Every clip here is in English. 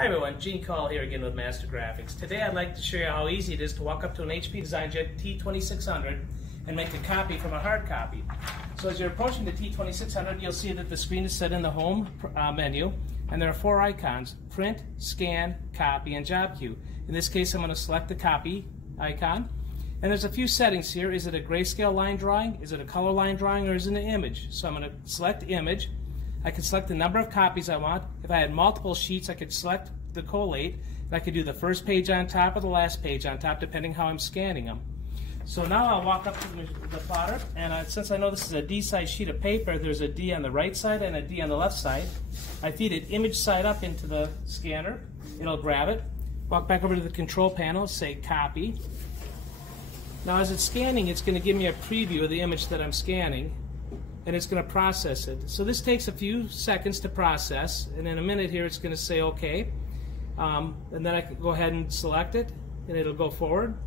Hi everyone, Gene Call here again with MasterGraphics. Today I'd like to show you how easy it is to walk up to an HP DesignJet T2600 and make a copy from a hard copy. So as you're approaching the T2600, you'll see that the screen is set in the home menu, and there are four icons: print, scan, copy, and job queue. In this case I'm going to select the copy icon, and there's a few settings here. Is it a grayscale line drawing, is it a color line drawing, or is it an image? So I'm going to select image. I can select the number of copies I want. If I had multiple sheets, I could select the collate, and I could do the first page on top or the last page on top, depending how I'm scanning them. So now I'll walk up to the plotter, and since I know this is a D-size sheet of paper, there's a D on the right side and a D on the left side. I feed it image side up into the scanner. It'll grab it. Walk back over to the control panel, say copy. Now as it's scanning, it's going to give me a preview of the image that I'm scanning, and it's going to process it. So this takes a few seconds to process, and in a minute here it's going to say OK. And then I can go ahead and select it, and it'll go forward.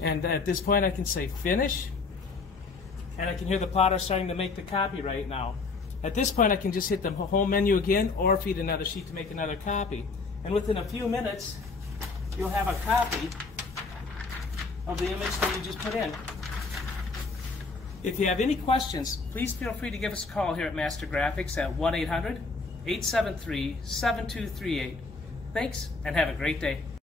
And at this point I can say finish, and I can hear the plotter starting to make the copy right now. At this point I can just hit the home menu again or feed another sheet to make another copy. And within a few minutes you'll have a copy of the image that you just put in. If you have any questions, please feel free to give us a call here at MasterGraphics at 1-800-873-7238. Thanks, and have a great day.